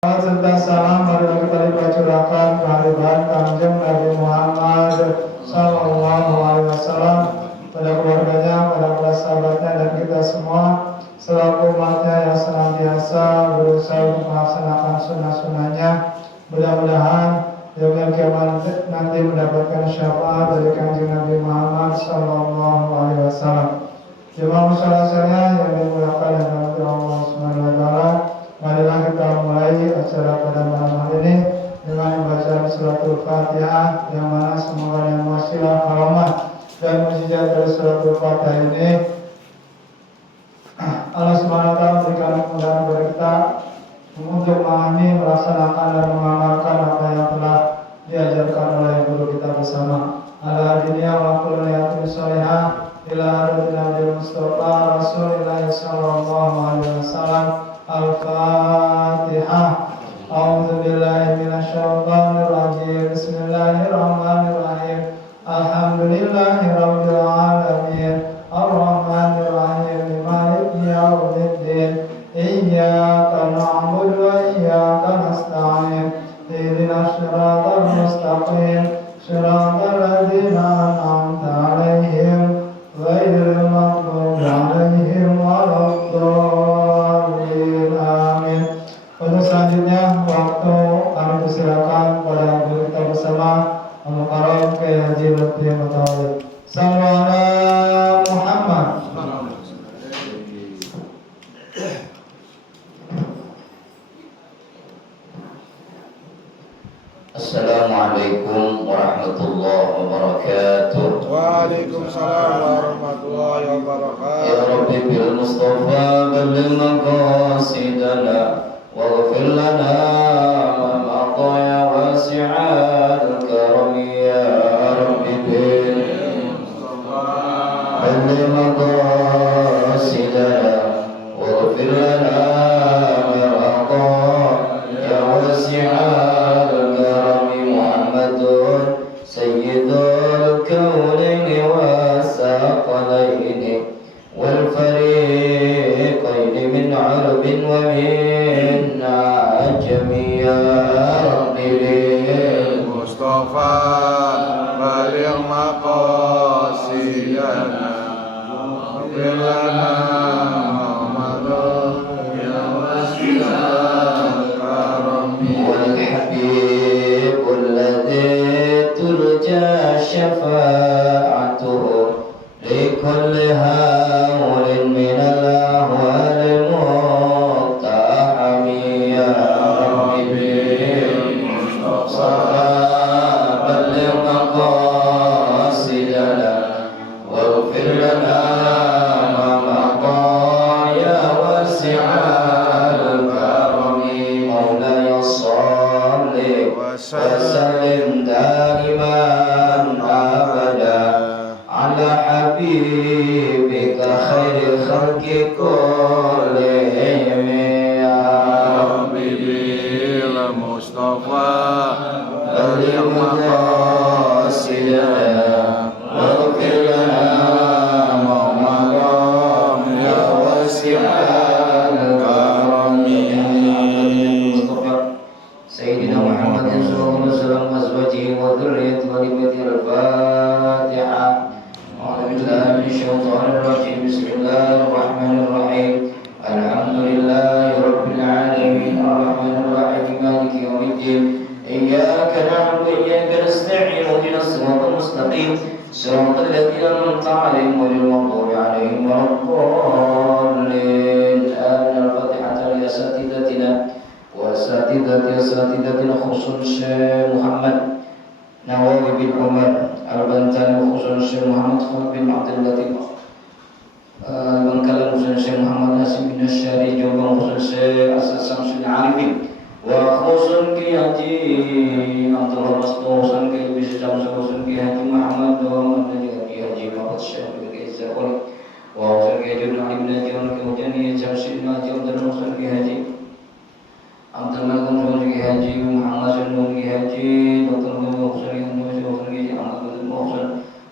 serta salam marilah kita dipacurahkan kehadiran Kanjeng Nabi Muhammad Sallallahu Alaihi Wasallam pada keluarganya, pada para sahabatnya dan kita semua selaku umatnya yang senantiasa berusaha untuk melaksanakan sunnah-sunnahnya. Mudah-mudahan yaumul kiamat nanti mendapatkan syafaat dari Kanjeng Nabi Muhammad Sallallahu Alaihi Wasallam. Jemaah musyawarah yang dimuliakan dan dirahmati Allah Subhanahu Wa Taala. Marilah kita mulai acara pada malam hari ini dengan membaca suratul Fatihah, yang mana semoga yang wasilah rahmat dan mujizat dari suratul Fatihah ini Allah Subhanahu wa taala berikan kemudahan kepada kita untuk memahami, melaksanakan dan mengamalkan apa yang telah diajarkan oleh guru kita bersama. Ala dunia wa kullu niyatin shalihah ila hadatin Nabi Mustafa Rasulillah sallallahu alaihi wasallam. Al-Fatihah. A'udzu billahi minasyaitonir rajim. Bismillahirrahmanirrahim. Alhamdulillahirabbil alamin. Arrahmanir rahim. Maliki yaumiddin. Iyyaka na'budu wa iyyaka nasta'in. Ihdinas siratal mustaqim. Siratal ladzina an'amta 'alaihim ghairil maghdubi 'alaihim waladdallin. Untuk selanjutnya waktu kami persilakan pada guru kita bersama Al-Mukarram Kiai Haji Lutfi Mutawalli. Sallallahu Muhammad. Assalamualaikum warahmatullahi wabarakatuh. Waalaikumsalam warahmatullahi wabarakatuh. Ya Rabbi bil Mustafa balligh maqasidana waghfir lana ma ya wasi'al karam ya Rabbi bil Mustafa balligh maqasidana waghfir lana ma ya wasi'al سيد الكونين والثقلين والفريقين من عرب ومن عجم يا رب بالمصطفى بلغ مقاصدنا واغفر لنا يا واسع الكرم والحبيب الذي ترجى شفاعته لكل هول من الأهوال مقتحم يا ربي المصطفى بلغ مقاصدنا واغفر لنا ما مضى يا واسع الكرم مولاي صل وسلم دائما أبدا على حبيبك خير خلق كلهم يا ربي بالمصطفى بلغ مقاصدنا واغفر لنا ما مضى يا واسع الكرم سيدنا محمد صلى الله عليه وسلم وأزواجه وذريته ولبيته. الفاتحة. أعوذ بالله من الشيطان الرجيم. بسم الله الرحمن الرحيم. الحمد لله رب العالمين الرحمن الرحيم مالك يوم الدين. إياك نعبد وإياك نستعين اهدنا الصراط المستقيم صراط الذين أنعمت عليهم غير المغضوب عليهم ولا الضالين. آمين. الفاتحة لأساتذتنا وأساتذتنا خصوصا الشيخ محمد نواوي بن عمر البنتاني وخصوصا الشيخ محمد خالد بن عبد اللطيف البنكالي وخصوصا الشيخ محمد ناسم بن الشاري جوبا وخصوصا الشيخ أساس شمس العارفين وخصوصا كياتي عبد الله مصطفى وخصوصا كي بيش شمس وخصوصا كياتي محمد ومن كي حجي محمد الشيخ كي الزرقلي وخصوصا كي جبن علي بن جون كي وجاني شمس الناجي وخصوصا كي حجي عبد الملك بن حجي محمد بن حجي دكتور بن محسن بن حجي أحمد بن محسن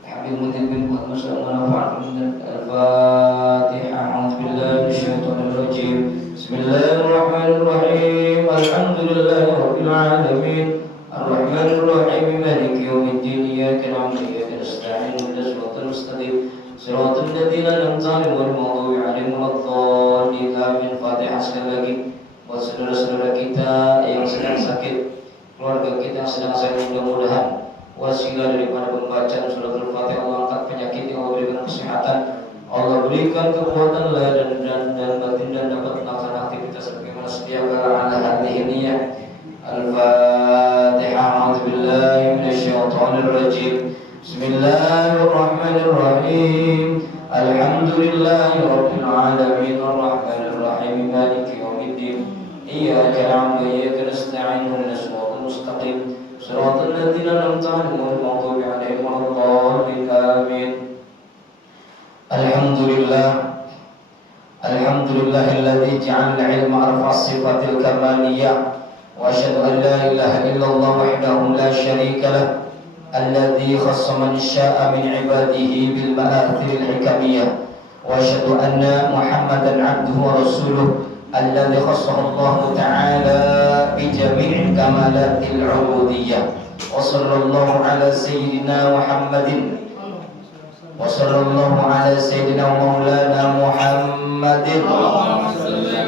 حبيب مدين بن محسن ونفعت من الفاتحة. أعوذ بالله من الشيطان الرجيم. بسم الله الرحمن الرحيم. الحمد لله رب العالمين الرحمن الرحيم مالك يوم الدين إياك نعبد وإياك نستعين اهدنا الصراط المستقيم صراط الذين أنعمت عليهم غير المغضوب عليهم ولا الضالين آمين. Fatihah sekali lagi buat saudara-saudara kita yang sedang sakit, keluarga kita yang sedang sakit, mudah-mudahan wasilah daripada pembacaan suratul Fatihah Allah angkat penyakit, Allah berikan kesehatan, Allah berikan kekuatan lahir dan batin dan dapat melaksanakan aktivitas sebagaimana sedia kala ala hadhihi niyyah. Al-Fatihah. A'udzu billahi minasyaitonir rajim. Bismillahirrahmanirrahim. Alhamdulillahi rabbil alamin arrahmanir rahim maliki yaumiddin. Iyyaka na'budu wa iyyaka nasta'in ihdinas siratal mustaqim siratal ladzina an'amta 'alaihim ghairil maghdubi 'alaihim waladdallin amin. Alhamdulillahilladzi ja'ala al-'ilma arfa sifatil kamaliyah wa asyhadu an la ilaha illallah wahdahu la syarika lah alladzi khassa man syaa'a min 'ibadihi bil ma'athiril hikamiyah wa asyhadu anna Muhammadan 'abduhu wa rasuluh alladzi khassahu Allah ta'ala bi jami'il kamalatil 'ubudiyyah wa sallallahu ala sayyidina Muhammadin wa sallallahu ala sayyidina maulana Muhammadin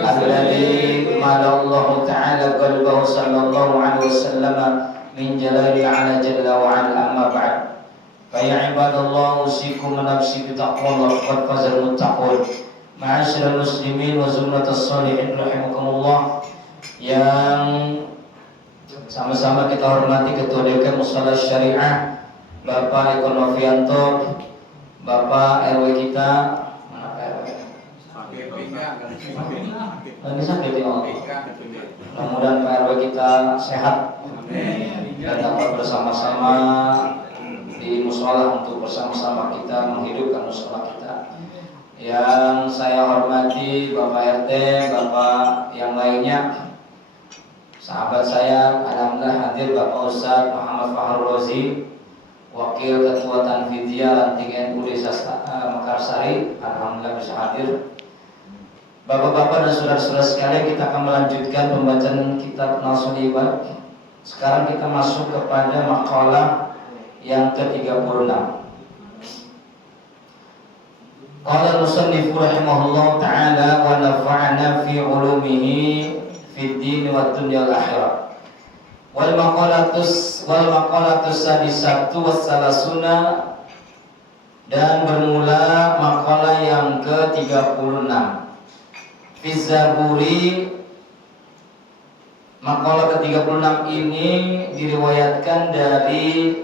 alladzi mala Allah ta'ala qalbahu sallallahu alaihi wasallam min jalali ala jalla wa ala amma ba'd. Fa ya ibadallah usikum wa nafsi bi taqwallah qad fazal muttaqun. Ma'asyiral muslimin wa zumratus sholihin rahimakumullah, yang sama-sama kita hormati Ketua DPR Musyawarah Syariah Bapak Eko Novianto, Bapak RW kita, mana Pak RW? Ini sakit ya Allah. Mudah-mudahan Pak RW kita sehat dan dapat bersama-sama di mushola untuk bersama-sama kita menghidupkan mushola kita. Yang saya hormati Bapak RT, Bapak yang lainnya, sahabat saya, alhamdulillah hadir Bapak Ustadz Muhammad Fahrul Rozi, Wakil Ketua Tanfidiyah Ranting NU Desa Mekarsari, alhamdulillah bisa hadir. Bapak-bapak dan saudara-saudara sekalian, kita akan melanjutkan pembacaan kitab Nasul Ibad. Sekarang kita masuk kepada makalah yang ke-36. Qala al-musannif rahimahullah ta'ala wa nafa'ana fi ulumihi fid din wa dunya wal akhirah. Wal maqalatus sadisatu wassalasuna, dan bermula makalah yang ke-36. Fi Zaburi, makalah ke-36 ini diriwayatkan dari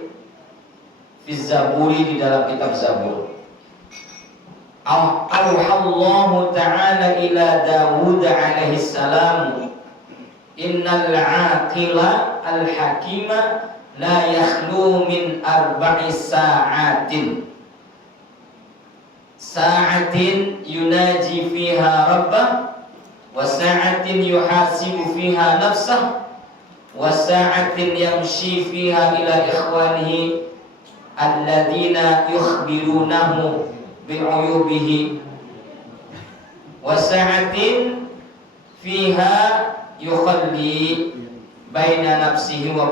Fi Zaburi, di dalam kitab Zabur. Auhallahu ta'ala ila Dawud alaihi salam, innal aqila al-hakima la yakhlu min arba'i sa'atin yunaji fiha rabbah, wa sa'atin yuhasibu fiha nafsah, wa sa'atin yamshi fiha ila ikhwanihi alladhina yukhbirunahu bi'uyubihi, wa sa'atin fiha yukhalli baina nafsihi wa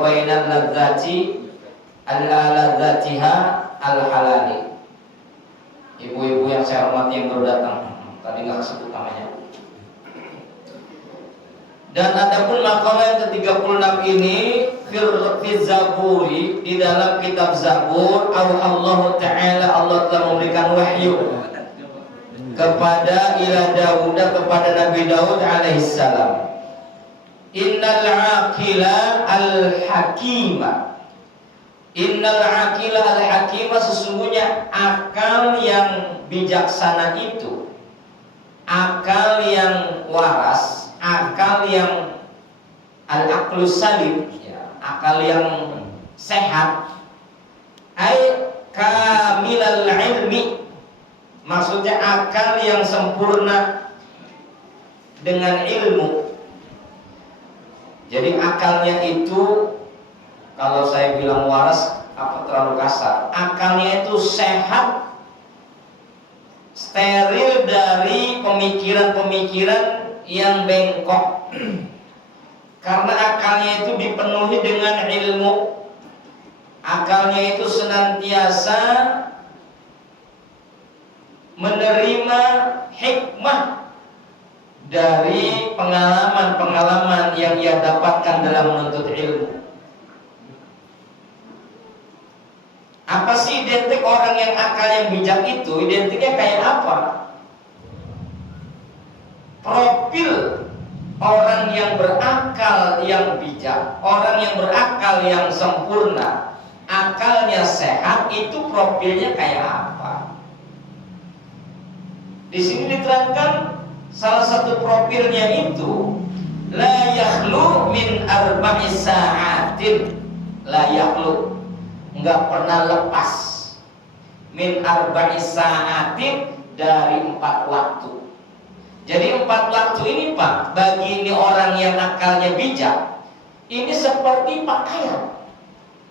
baina ladzati al-ladzatiha al-halali. Ibu-ibu yang saya hormati yang baru datang, tadi nggak kesebut namanya. Dan adapun makalah yang ke-36 ini fi Zaburi, di dalam kitab Zabur, Allah Ta'ala, Allah telah memberikan wahyu kepada ila Dawud, kepada Nabi Daud alaihissalam. Innal aqila al-hakima, innal aqila al-hakima, sesungguhnya akal yang bijaksana itu, akal yang waras, akal yang al-aqlus salim, ya, akal yang sehat, ay kamilal ilmi, maksudnya akal yang sempurna dengan ilmu. Jadi akalnya itu, kalau saya bilang waras apa terlalu kasar, akalnya itu sehat, steril dari pemikiran-pemikiran yang bengkok karena akalnya itu dipenuhi dengan ilmu. Akalnya itu senantiasa menerima hikmah dari pengalaman-pengalaman yang ia dapatkan dalam menuntut ilmu. Apa sih identik orang yang akal yang bijak itu? Identiknya kayak apa? Profil orang yang berakal yang bijak, orang yang berakal yang sempurna, akalnya sehat, itu profilnya kayak apa? Di sini diterangkan salah satu profilnya itu la yakhlu min arba'i sa'atin. La yakhlu, enggak pernah lepas, min arba'i sa'atin, dari 4 waktu. Jadi 4 waktu ini Pak, bagi ini orang yang akalnya bijak, ini seperti pakaian,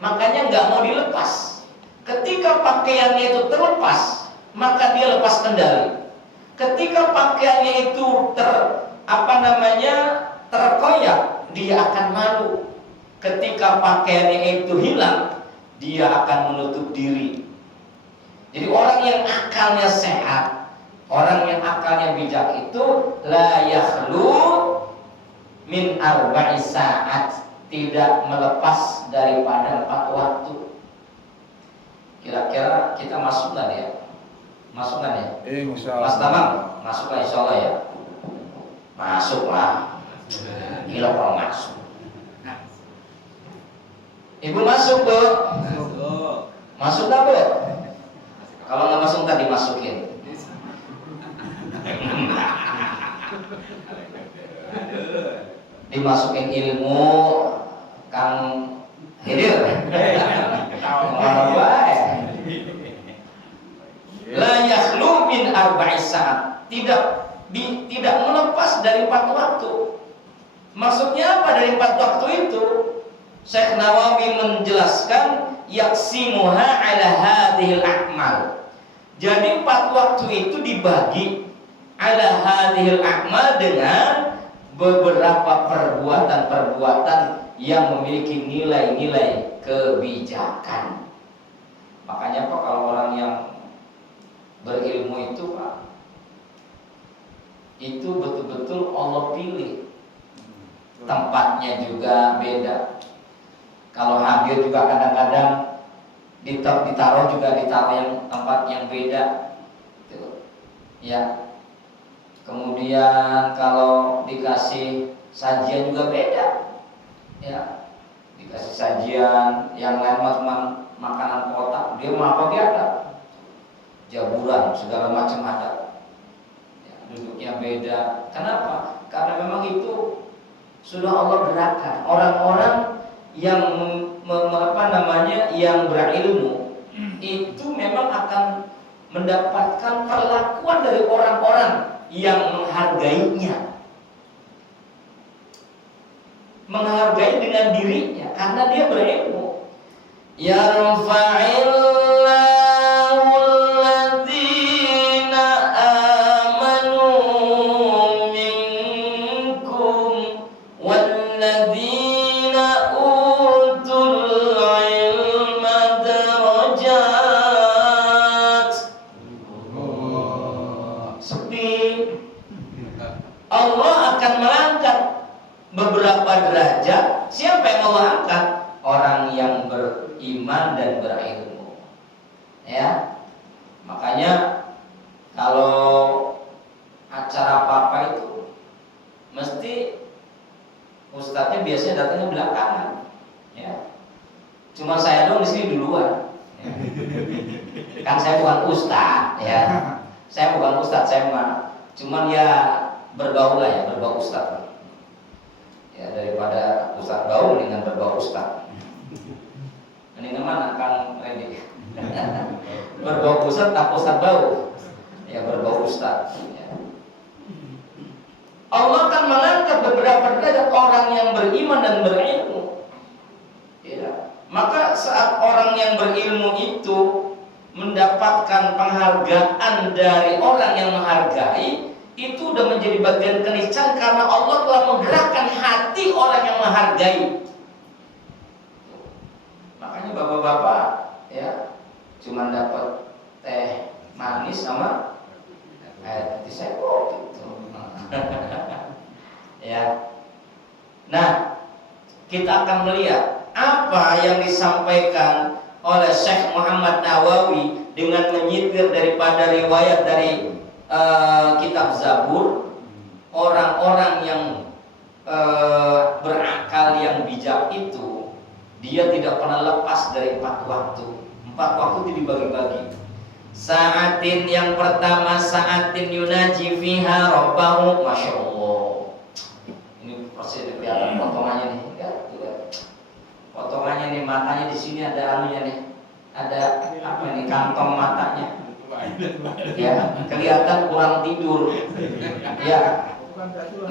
makanya nggak mau dilepas. Ketika pakaiannya itu terlepas, maka dia lepas kendali. Ketika pakaiannya itu terkoyak, dia akan malu. Ketika pakaiannya itu hilang, dia akan menutup diri. Jadi orang yang akalnya sehat, orang yang akalnya bijak itu la yakhlu min arba'i sa'at, tidak melepas daripada 4 waktu. Kira-kira kita masukkan ya? Masukkan ya? Insyaallah. Mas Tamam, masuklah insyaallah ya. Masuklah. Gila kalau masuk. Ibu masuk, Bu. Masuk enggak, Bu? Kalau nggak masuk tadi masukin. Dimasukin ilmu Kang Hidir. La yakhlu min arba'i sa'at, tidak melepas dari 4 waktu. Maksudnya apa dari 4 waktu itu? Syekh Nawawi menjelaskan yaksimuha ala hadhil a'mal. Jadi 4 waktu itu dibagi ala hadhil a'mal dengan beberapa perbuatan-perbuatan yang memiliki nilai-nilai kebijakan. Makanya Pak, kalau orang yang berilmu itu Pak, itu betul-betul Allah pilih. Tempatnya juga beda. Kalau hadir juga kadang-kadang ditaruh yang tempat yang beda, gitu. Ya. Kemudian kalau dikasih sajian juga beda, ya. Dikasih sajian yang lain cuma makanan kotak, dia mau apa dia ada, jaburan segala macam ada. Ya, duduknya beda. Kenapa? Karena memang itu sudah Allah gerakan. Orang-orang yang yang berilmu itu memang akan mendapatkan perlakuan dari orang-orang yang menghargainya, menghargai dengan dirinya karena dia berilmu. Yarfa'illahu alladzina amanu minkum walladzina utul ilma darajat. Sepi. Allah akan mengangkat beberapa derajat. Siapa yang Allah angkat? Orang yang beriman dan berilmu. Ya. Makanya kalau acara apa-apa itu mesti ustadznya biasanya datangnya belakangan. Ya. Cuma saya dong di sini duluan. Ya. Kan saya bukan ustadz, ya. Saya bukan ustadz, saya cuman ya bergaul lah ya, berbau ustadz. Ya, daripada ustadz bau dengan berbau ustadz. Mendingan mana Kang Randy? Berbau ustadz tak ustadz bau. Ya, berbau ustadz. Ya. Allah akan mengangkat beberapa derajat orang yang beriman dan berilmu. Ya. Maka saat orang yang berilmu itu mendapatkan penghargaan dari orang yang menghargai, itu udah menjadi bagian keniscayaan karena Allah telah menggerakkan hati orang yang menghargai. Makanya bapak-bapak ya cuma dapat teh manis sama air putih sendok gitu. Ya. Nah, kita akan melihat apa yang disampaikan oleh Syekh Muhammad Nawawi dengan menyitir daripada riwayat dari kitab Zabur. Orang-orang yang berakal yang bijak itu dia tidak pernah lepas dari 4 waktu. 4 waktu itu dibagi-bagi. Sa'atin yang pertama, sa'atin yunaji fiha rabbahu. Masya Allah. Ini persis kelihatan potongannya nih. Ya, potongannya nih, matanya di sini ada anunya nih. Ada apa nih, kantong matanya. Ya, kelihatan kurang tidur. Ya,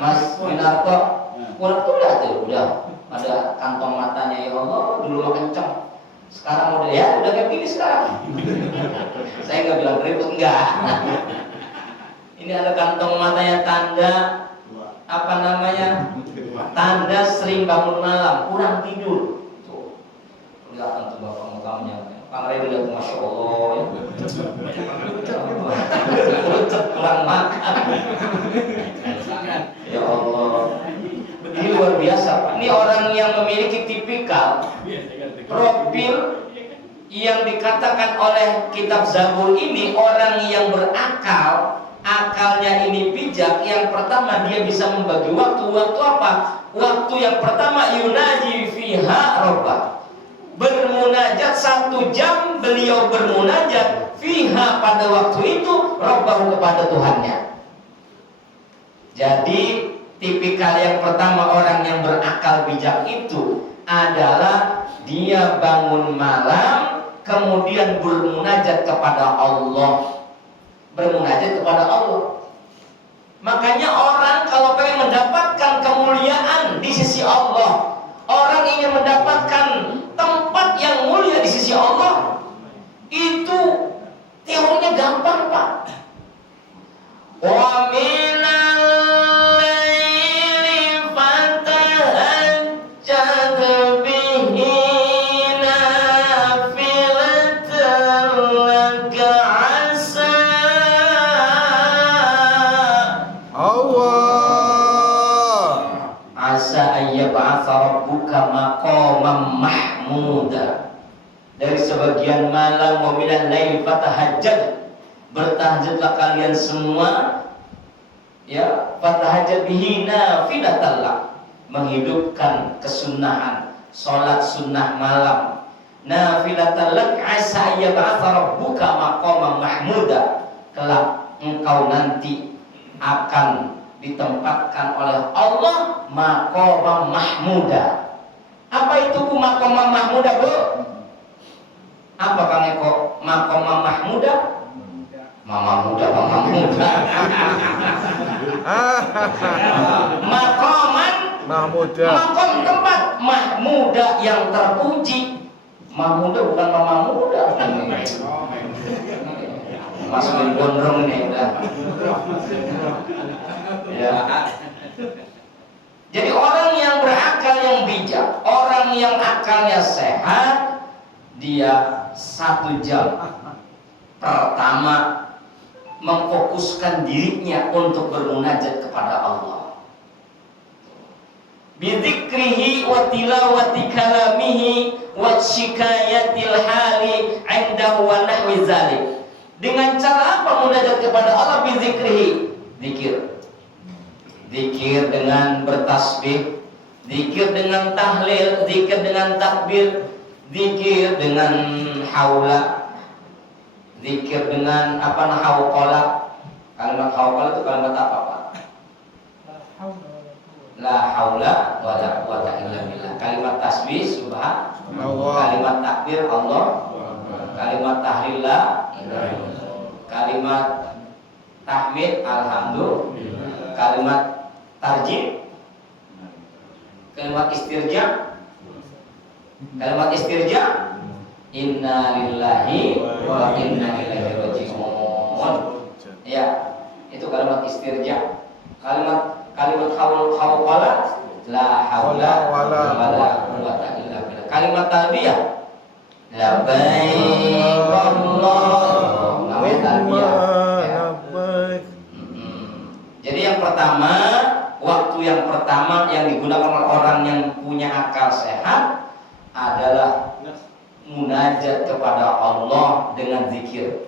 Mas Winarto kurang tuh udah ada kantong matanya. Ya Allah, dulu mah kenceng, sekarang udah kayak gini sekarang. Saya nggak bilang ribut, enggak. Ini ada kantong matanya, tanda apa namanya, tanda sering bangun malam, kurang tidur. Tuh kelihatan tuh bapak mukanya. Kang Redi lihat, Masya Allah ya. Kurang makan. Ya Allah, ini luar biasa Pak. Ini orang yang memiliki tipikal profil yang dikatakan oleh kitab Zabur ini, orang yang berakal, akalnya ini bijak. Yang pertama, dia bisa membagi waktu. Waktu apa? Waktu yang pertama, yunaji fiha rabbah, bermunajat 1 jam beliau bermunajat fiha, pada waktu itu rabbahu, kepada Tuhannya. Jadi tipikal yang pertama orang yang berakal bijak itu adalah dia bangun malam kemudian bermunajat kepada Allah. Bermunajat kepada Allah. Makanya orang kalau pengen mendapatkan kemuliaan di sisi Allah, orang ingin mendapatkan tempat yang mulia di sisi Allah, itu teorinya gampang Pak. Wa minal laili fatahajjad bihi nafilatan laka asa ayyab'atsa rabbuka maqaman mahmuda. Dari sebagian malam, wa minal laili fatahajjad, bertahajudlah kalian semua, ya, fatahajjad bihi nafilatan lak, menghidupkan kesunahan, sholat sunnah malam, nafilatan lak asa ayyab'atsa rabbuka maqaman mahmuda, kelak engkau nanti akan ditempatkan oleh Allah maqaman mahmuda. Apa itu maqaman mahmuda, Bu? Apa Kang Eko? Maqaman mahmuda? Mama muda. Maqaman mahmuda, maqam tempat mahmuda yang terpuji. Mahmuda bukan mama muda. Mas gondrong ini udah. Ya. Jadi orang yang berakal yang bijak, orang yang akalnya sehat, dia 1 jam pertama memfokuskan dirinya untuk bermunajat kepada Allah. Bidzikrihi wa tilawati kalamihi wa syikayatil hali 'indahu wa nahwi dzalik. Dengan cara apa munajat kepada Allah? Bidzikrihi, zikir. Zikir dengan bertasbih, zikir dengan tahlil, zikir dengan takbir, zikir dengan haula, zikir dengan apa, hauqala. Kalimat hauqala itu kalimat apa Pak? La haula wa la quwata illa billah. Kalimat tasbih subhan Allah, kalimat takbir Allah, kalimat tahlil la ilaha illallah, kalimat tahmid alhamdulillah, kalimat tarjih, kalimat istirja, kalimat istirja inna lillahi wa inna ilaihi raji'un. Ya, Itu kalimat istirja. Kalimat hawqala la haula wala quwwata illa billah. Kalimat talbiyah labbaik Allahumma talbiyah. Jadi yang pertama, waktu yang pertama yang digunakan oleh orang yang punya akal sehat adalah munajat kepada Allah dengan zikir.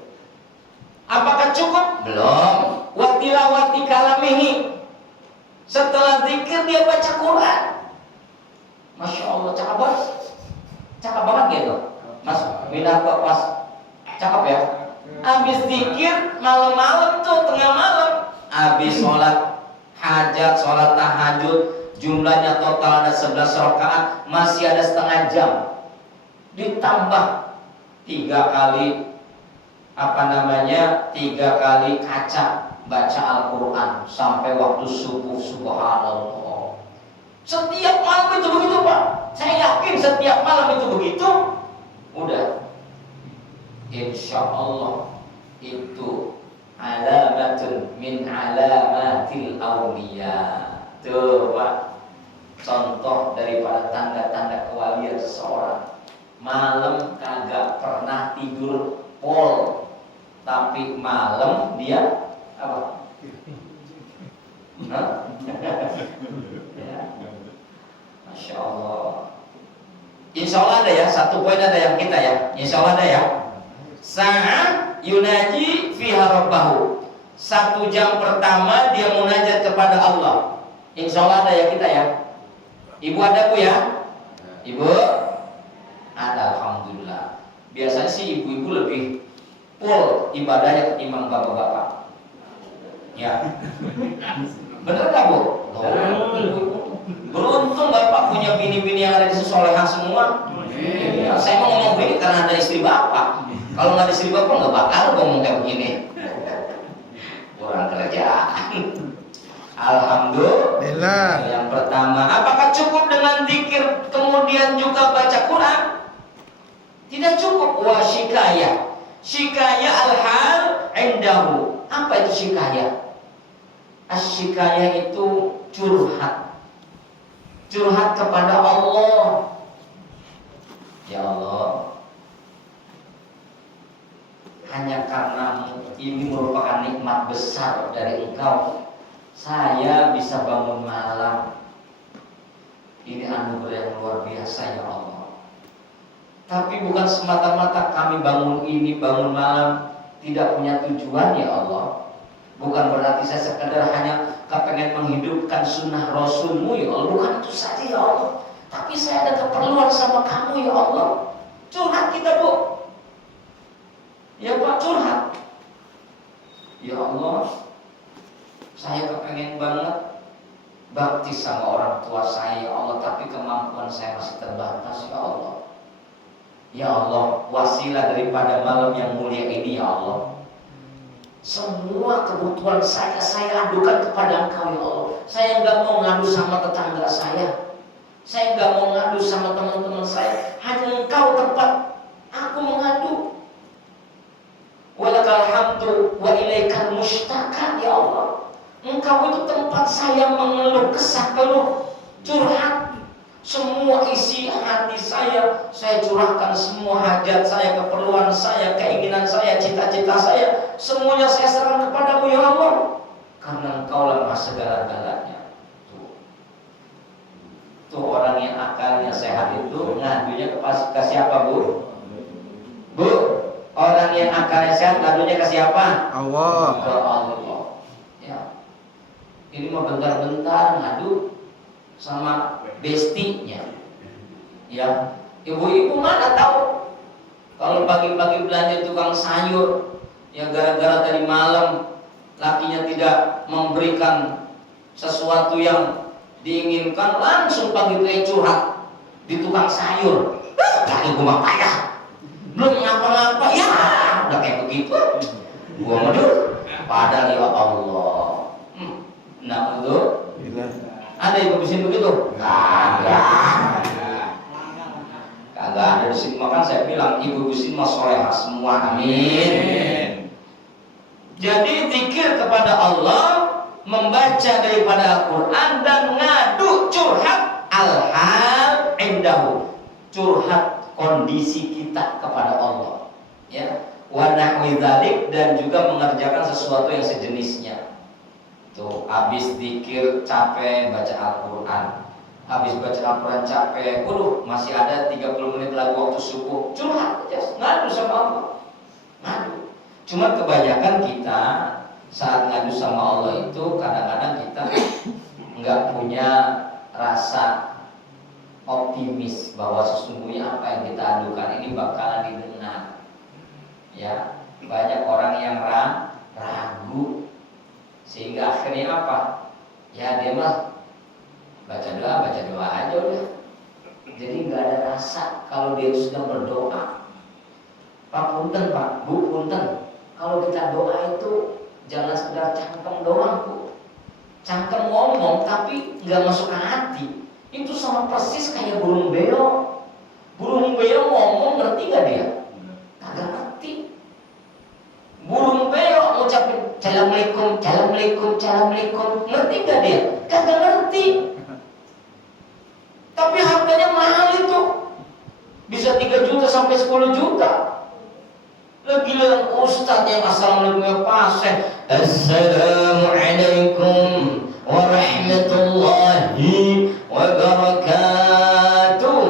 Apakah cukup? Belum. Watilawati kalamihi. Setelah zikir dia baca Quran. Masya Allah, cakap banget. Cakap banget gitu. Mas Minato pas cakap ya. Habis zikir malam-malam tuh, tengah malam. Habis sholat hajat, sholat tahajud, jumlahnya total ada 11 rakaat, masih ada setengah jam. Ditambah 3 kali 3 kali kaca baca Al-Quran sampai waktu subuh. Subhanallah. Setiap malam itu begitu, Pak. Saya yakin setiap malam itu begitu. Udah, insya Allah itu alamatun min alamatil awliya. Tuh Pak, contoh daripada tanda-tanda kewalian seseorang. Malam kagak pernah tidur pol, tapi malam dia apa? Ya. Masya Allah. Insya Allah ada ya, satu poin ada yang kita ya. Insya Allah ada ya. Saat yunaji fiha rabbahu. 1 jam pertama dia munajat kepada Allah. Insya Allah ada ya kita ya. Ibu ada Bu ya? Ibu? Ada, alhamdulillah. Biasanya sih ibu-ibu lebih full ibadahnya ketimbang bapak-bapak. Ya. Bener gak Bu? Beruntung bapak punya bini-bini yang ada di sesolehah semua. Ya, saya mau ngomong begini karena ada istri bapak. Kalau nggak ada istri bapak nggak bakal ngomong kayak begini. Kurang kerjaan. Alhamdulillah. Yang pertama, apakah cukup dengan zikir kemudian juga baca Quran? Tidak cukup. Wa shikayah. Shikayah al-hal indahu. Apa itu shikayah? Asyikayah itu curhat. Curhat kepada Allah. Ya Allah, hanya karena ini merupakan nikmat besar dari Engkau, saya bisa bangun malam. Ini anugerah yang luar biasa ya Allah. Tapi bukan semata-mata kami bangun ini, bangun malam tidak punya tujuan ya Allah. Bukan berarti saya sekedar hanya kepengen menghidupkan sunnah Rasulmu ya Allah. Bukan itu saja ya Allah. Tapi saya ada keperluan sama kamu ya Allah. Curhat kita Bu. Ya Pak, curhat. Ya Allah, saya kepengen banget bakti sama orang tua saya ya Allah. Tapi kemampuan saya masih terbatas ya Allah. Ya Allah, wasilah daripada malam yang mulia ini ya Allah. Semua kebutuhan saya adukan kepada Engkau ya Allah. Saya nggak mau ngadu sama tetangga saya nggak mau ngadu sama teman-teman saya. Hanya Engkau tempat aku mengadu. Walakal hamdu wa ilaikal mushtaka ya Allah. Engkau itu tempat saya mengeluh, kesah keluh, curhat. Semua isi hati saya curahkan, semua hajat saya, keperluan saya, keinginan saya, cita-cita saya, semuanya saya serahkan kepadamu ya Allah. Karena Engkau lah segala-galanya. Tuh orang yang akalnya sehat itu ngadunya ke siapa Bu? Bu, orang yang akalnya sehat ngadunya ke siapa? Allah. Ke Allah. Ya. Ini mah bentar-bentar ngadu sama bestinya. Ya, ibu-ibu mana tahu kalau pagi-pagi belanja tukang sayur, ya gara-gara tadi malam lakinya tidak memberikan sesuatu yang diinginkan, langsung pagi itu curhat di tukang sayur. Laki gua mah payah, belum ngapa-ngapa ya, udah kayak begitu. Gua ngedut, padahal ya Allah. Nah itu ada ibu di sini begitu? Kagak ada di sini. Makan saya bilang ibu di sini mah solehah semua, amin. Jadi zikir kepada Allah, membaca daripada Al-Quran dan ngadu curhat al-hal indahu, curhat kondisi kita kepada Allah, ya. Wa nahwi dzalik, dan juga mengerjakan sesuatu yang sejenisnya. Tuh, habis zikir capek baca Al-Quran, habis baca Al-Quran capek, masih ada 30 menit lagi waktu subuh, curhat aja, ngadu sama Allah, ngadu. Cuma kebanyakan kita saat ngadu sama Allah itu kadang-kadang kita nggak punya rasa optimis bahwa sesungguhnya apa yang kita adukan ini bakalan didengar. Ya, banyak orang yang ragu, sehingga akhirnya apa? Ya dia mah baca doa aja udah. Jadi nggak ada rasa kalau dia itu sedang berdoa. Pak punten, Pak, Bu punten. Kalau kita doa itu jangan sekedar cangkem doang, Bu. Cangkem ngomong tapi nggak masuk ke hati. Itu sama persis kayak burung beo. Burung beo ngomong, ngerti gak dia? Kagak ngerti. Burung beo ngucapin Assalamualaikum, Assalamualaikum, Assalamualaikum, ngerti gak dia? Kagak ngerti. Tapi harganya mahal itu. Bisa 3 juta sampai 10 juta. Lagi yang ustaz yang assalamualaikum ya paseh. Assalamualaikum warahmatullahi wabarakatuh.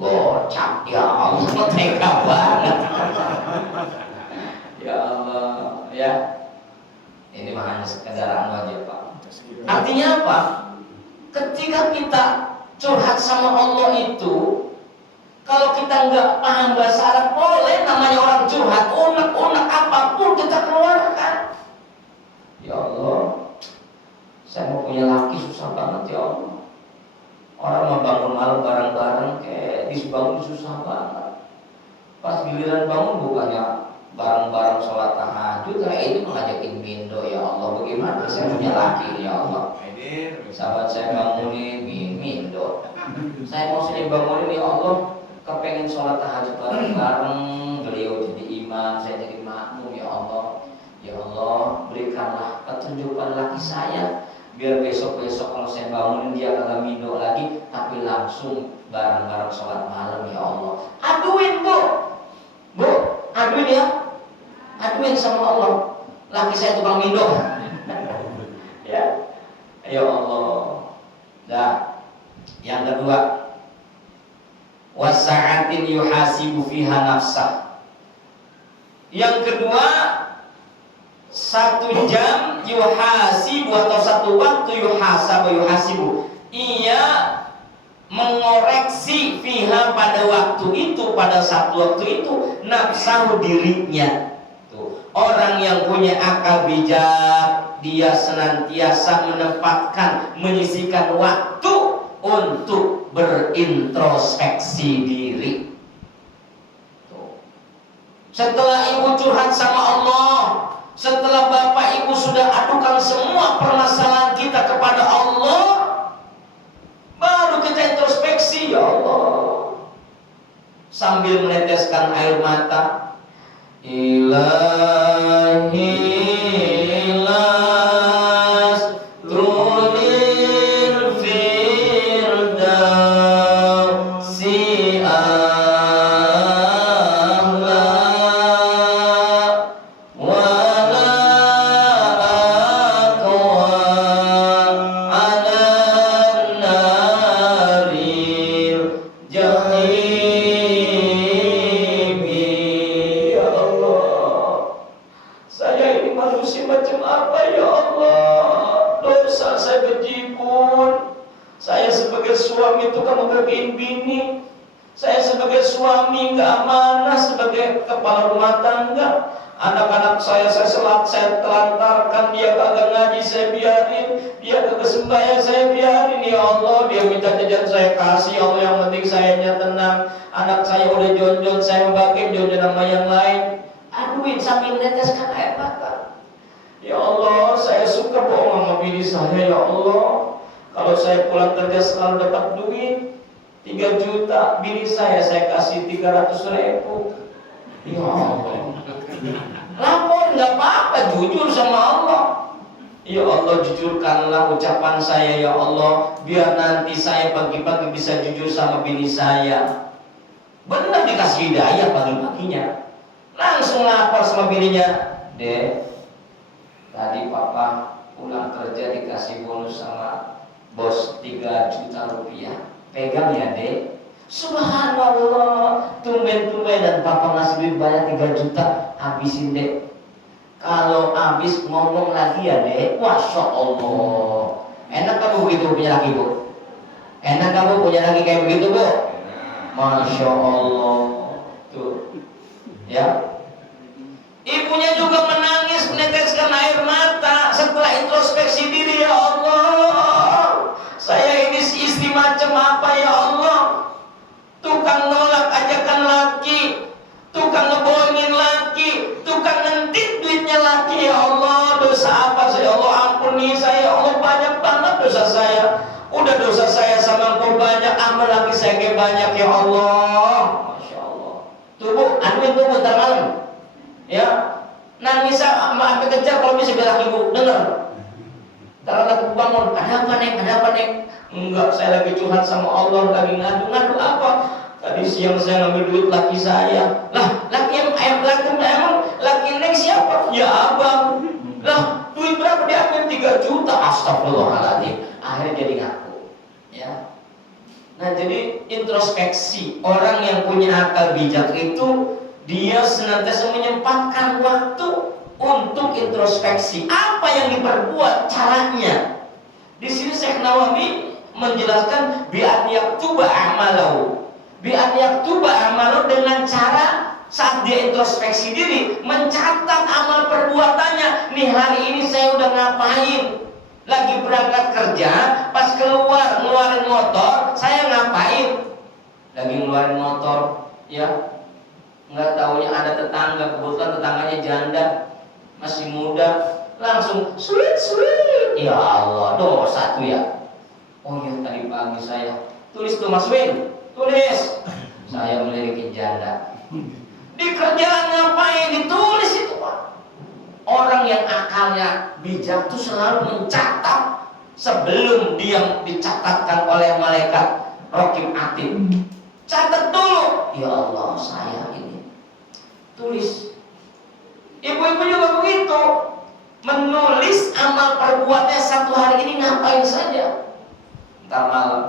Gocap ya Allah, tega banget. Ya Allah, ya. Ini mah hanya sekedar aja, Pak. Artinya apa? Ketika kita curhat sama Allah itu, kalau kita nggak paham bahasa Arab, boleh namanya orang curhat, unek-unek apapun kita keluarkan. Ya Allah, saya mau punya laki susah banget ya Allah. Orang mau bangun malam bareng-bareng, kayak dibangun susah banget. Pas giliran bangun bukannya bareng-bareng sholat tahajud, kayak ini mengajakin mindo ya Allah. Bagaimana saya punya laki ya Allah? Sahabat saya bangunin mindo. Saya mau sini bangunin ya Allah. Kepengen sholat tahajud bareng-bareng, beliau jadi imam, saya jadi makmum ya Allah. Ya Allah, berikanlah petunjuk pada laki saya, biar besok-besok kalau saya bangunin dia kagak mindo lagi, tapi langsung bareng-bareng sholat malam ya Allah. Aduin Bu, aduin ya, aduin sama Allah. Laki saya tukang mindo. Ya Allah. Dah, yang kedua, wasa'atin yuhasibu fiha nafsah. Yang kedua, 1 jam yuhasibu atau 1 waktu yuhasibu. Ia mengoreksi fiha pada waktu itu, pada satu waktu itu, nafsahu dirinya. Tuh, orang yang punya akal bijak, dia senantiasa menempatkan, menyisihkan waktu untuk berintrospeksi diri. Tuh. Setelah ibu curhat sama Allah, setelah bapak ibu sudah adukan semua permasalahan kita kepada Allah, baru kita introspeksi, ya Allah, sambil meneteskan air mata. Ilahi kepala rumah tangga, anak-anak saya telantarkan, dia kagak ngaji saya biarin, dia kagak sembahyang saya biarin, ya Allah, dia minta jajan saya kasih, ya Allah, yang penting sayanya tenang. Anak saya udah jonjon, saya membagiin jonjon sama yang lain, aduin sambil meneteskan air mata. Ya Allah, saya suka bohong sama bini saya, ya Allah. Kalau saya pulang kerja selalu dapat duit 3 juta, bini saya kasih 300.000. Ya Allah, lapor nggak apa-apa, jujur sama Allah. Ya Allah, jujurkanlah ucapan saya ya Allah, biar nanti saya pagi-pagi bisa jujur sama bini saya. Benar dikasih hidayah pagi-paginya. Langsung lapor sama bininya, Dek, tadi papa pulang kerja dikasih bonus sama bos 3 juta rupiah. Pegang ya Dek. Subhanallah, tumben-tumben dan papa ngasih duit banyak 3 juta. Habisin Dek. Kalau habis ngomong lagi ya Dek. Masya Allah. Enak kamu begitu punya laki Bu? Enak kamu punya laki kayak begitu Bu? Masya Allah. Tuh, ya. Ibunya juga menangis, meneteskan air mata setelah introspeksi diri. Ya Allah, saya ini si istri macam apa ya Allah? Tukang nolak ajakan laki, tukang ngebohongin laki, tukang ngentit duitnya laki. Ya Allah, dosa apa saya? Allah ampuni saya. Ya Allah, banyak banget dosa saya. Udah dosa saya sama engkau banyak, amal lagi saya kayak banyak ya Allah. Masya Allah. Tubuh, anuin tubuh ntar malam. Ya, nangis sampai kejar kalau bisa bilang ibu dengar. Ntar lagi bangun, ada apa Neng? Ada apa Neng? Enggak, saya lagi curhat sama Allah, lagi ngadu apa? Tadi siang saya ngambil duit laki saya. Lah, laki emang laki Neng siapa? Ya abang. Lah, duit berapa diambil? 3 juta. Astagfirullahaladzim. Akhirnya jadi ngaku. Ya. Nah, jadi introspeksi orang yang punya akal bijak itu dia senantiasa menyempatkan waktu untuk introspeksi. Apa yang diperbuat, caranya. Di sini Syekh Nawawi menjelaskan bi'an yaktuba a'malahu. Bi'an yaktuba a'malahu dengan cara saat dia introspeksi diri, mencatat amal perbuatannya. Nih, hari ini saya udah ngapain? Lagi berangkat kerja, pas keluar ngeluarin motor, saya ngapain? Lagi ngeluarin motor, ya. Nggak taunya ada tetangga, kebetulan tetangganya janda, masih muda, langsung sulit. Ya Allah, dosa tuh ya. Oh iya, tadi pagi saya tulis tuh Mas Win, tulis saya melirikin janda. Di kerjaan ngapain ditulis itu Pak? Orang yang akalnya bijak tuh selalu mencatat sebelum dia dicatatkan oleh malaikat Raqib Atid. Catat dulu. Ya Allah, saya ini tulis. Ibu-ibu juga begitu, menulis amal perbuatannya satu hari ini ngapain saja. Ntar malam,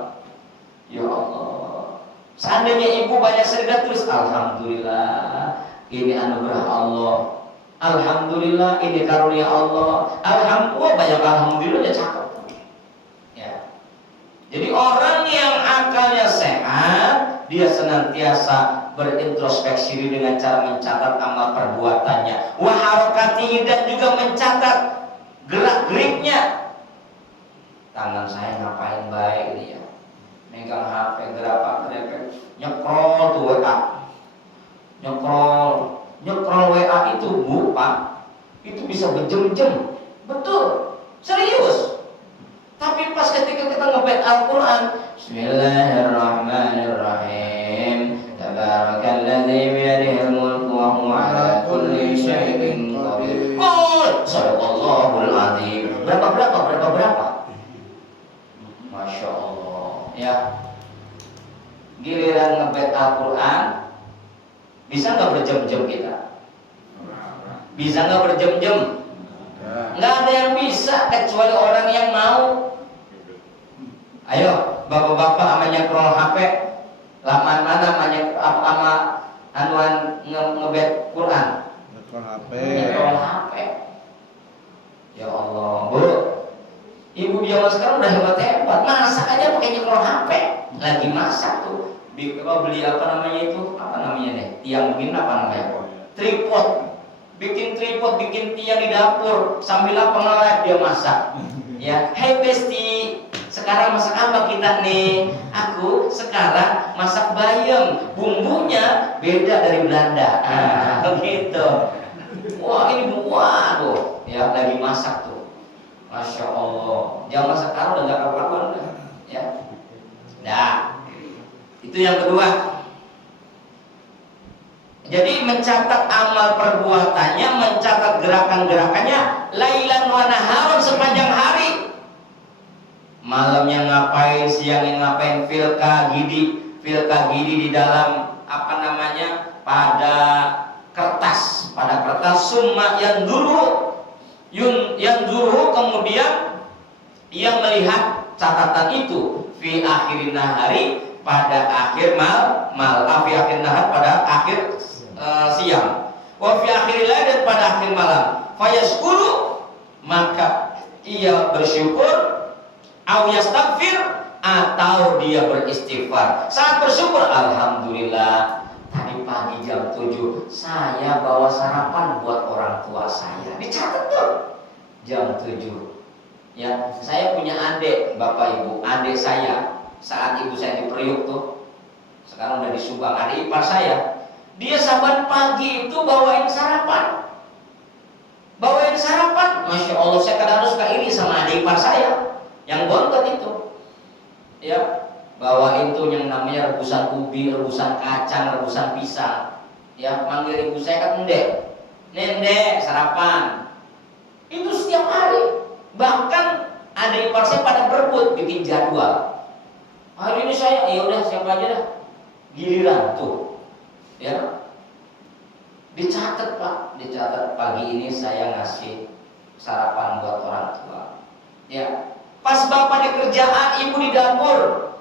ya Allah, seandainya ibu banyak sedekah, tulis Alhamdulillah, ini anugerah Allah. Alhamdulillah, ini karunia Allah. Alhamdulillah, banyak alhamdulillah, ya cakep. Ya. Jadi orang yang akalnya sehat, dia senantiasa berintrospeksi diri dengan cara mencatat amal perbuatannya, wa harakatihi, dan juga mencatat gerak-geriknya. Tangan saya ngapain baik ini ya, megang HP, gerapa-gerepek, nyekrol tuh WA, nyekrol WA itu Bu Pak, itu bisa berjam-jam, betul, serius. Tapi pas ketika kita ngebet Al-Quran, Bismillahirrahmanirrahim, Tabarakalladzi biyadihil mulku wa huwa ala kulli syai'in qadir. Qul sadaqallahul azim. Berapa? Masya Allah. Ya. Giliran ngebet Al-Quran, bisa nggak berjam-jam kita? Bisa nggak berjam-jam? Nggak ada yang bisa kecuali orang yang mau. Ayo, bapak-bapak amanya scroll HP, laman mana ama anuan ngebet Quran? Scroll HP. Ya Allah, Bu. Ibu zaman sekarang udah hebat-hebat, masak aja pakai nyekrol HP. Lagi masak tuh, beli apa namanya itu? Apa namanya deh? Tiang begini apa namanya? Tripod. Bikin tripod, bikin tiang di dapur, sambil nge-live dia masak. Ya, hey Besti, sekarang masak apa kita nih? Aku sekarang masak bayam, bumbunya beda dari Belanda. Begitu. Wah, ini buah tuh, ya lagi masak tuh. Masya Allah. Zaman sekarang udah gak karuan ya. Nah, itu yang kedua. Jadi mencatat amal perbuatannya, mencatat gerakan-gerakannya lailan wa naharon sepanjang hari. Malamnya ngapain, siangnya ngapain, filka gidi di dalam apa namanya, pada kertas summa yang dulu kemudian ia melihat catatan itu fi akhirin nahari pada akhir fi akhir nahar pada akhir siang, wa fi akhiril lail dan pada akhir malam, fayaskuru maka ia bersyukur, au yastaghfir atau dia beristighfar. Saat bersyukur, alhamdulillah tadi pagi jam 7 saya bawa sarapan buat orang tua saya. Dicatat tuh jam 7. Ya, saya punya adik, Bapak Ibu, adik saya saat ibu saya di Priuk tuh, sekarang udah di Subang, adik ipar saya. Dia saban pagi itu bawain sarapan. Masya Allah, saya kadang suka iri sama adik ipar saya yang bontot itu. Ya, bawain tuh yang namanya rebusan ubi, rebusan kacang, rebusan pisang. Ya, manggil ibu saya kan Nende sarapan. Itu setiap hari. Bahkan adik ipar saya pada berebut bikin jadwal. Hari ini saya, ya udah siapa aja dah. Giliran tuh. Ya. Dicatat Pak, dicatat pagi ini saya ngasih sarapan buat orang tua. Ya. Pas bapak di kerjaan, ibu di dapur.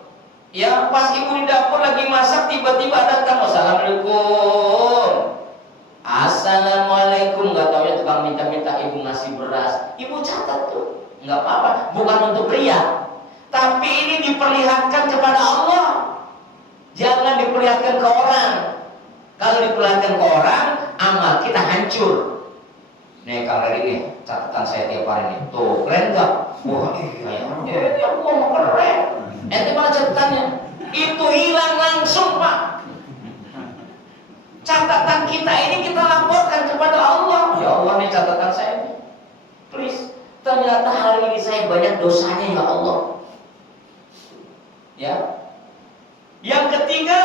Ya, pas ibu di dapur lagi masak, tiba-tiba datang, assalamualaikum. Assalamualaikum, nggak taunya tukang minta-minta ibu ngasih beras. Ibu catat tuh, nggak apa-apa, bukan untuk riya, tapi ini diperlihatkan kepada Allah. Jangan diperlihatkan ke orang. Kalau diperlihatkan ke orang, amal kita hancur. Nih Kang Redi nih, catatan saya tiap hari nih. Tuh, keren gak? Wah, kayaknya aku mau keren. Ente mana catatannya? Itu hilang langsung Pak. Catatan kita ini kita laporkan kepada Allah. Ya Allah, nih catatan saya nih. Please, ternyata hari ini saya banyak dosanya ya Allah. Ya. Yang ketiga,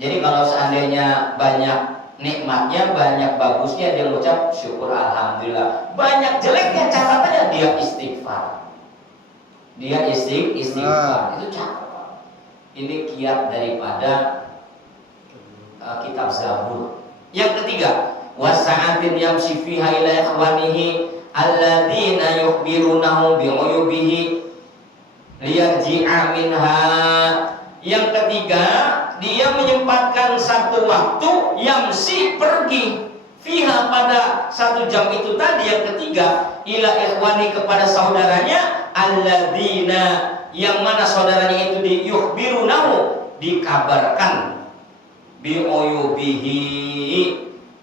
jadi kalau seandainya banyak nikmatnya, banyak bagusnya, dia mengucap syukur alhamdulillah. Banyak jeleknya catatannya, dia istighfar. Istighfar. Itu cakap. Ini kiat daripada kitab Zabur. Yang ketiga, wasa'atin yamshi fiha ila ikhwanihi alladzina yukhbirunahu bi'uyubihi liyarji'a minha. Yang ketiga, dia menyempatkan satu waktu yang pergi fiha pada 1 jam itu tadi. Yang ketiga, ila ikhwani kepada saudaranya alladzina yang mana saudaranya itu yukhbirunahu dikabarkan bi'uyubihi,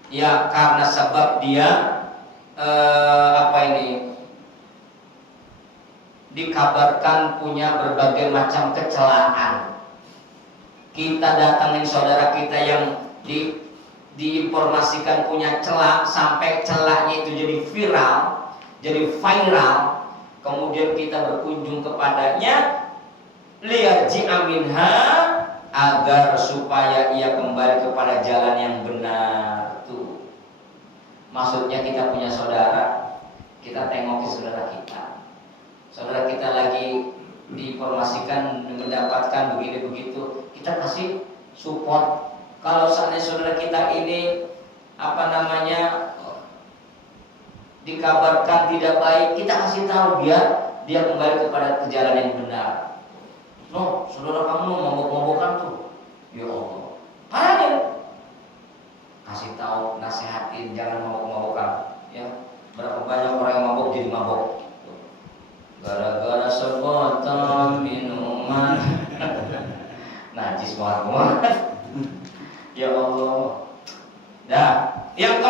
ya karena sebab dia dikabarkan punya berbagai macam kecelaan. Kita datangin saudara kita yang diinformasikan punya celah, sampai celahnya itu jadi viral, kemudian kita berkunjung kepadanya liyarji'a minha, agar supaya ia kembali kepada jalan yang benar. Tuh maksudnya, kita punya saudara, kita tengoki saudara kita lagi diinformasikan mendapatkan begini begitu, kita kasih support. Kalau seandainya saudara kita ini dikabarkan tidak baik, kita kasih tahu biar dia kembali kepada jalan yang benar. No, saudara kamu mabok-mabokan tuh, ya Allah, parahin, kasih tahu, nasihatin, jangan mabok-mabokan. Ya, berapa banyak orang yang mabok jadi mabok gara-gara sebutan minuman najis banget. Ya Allah. Dah, yang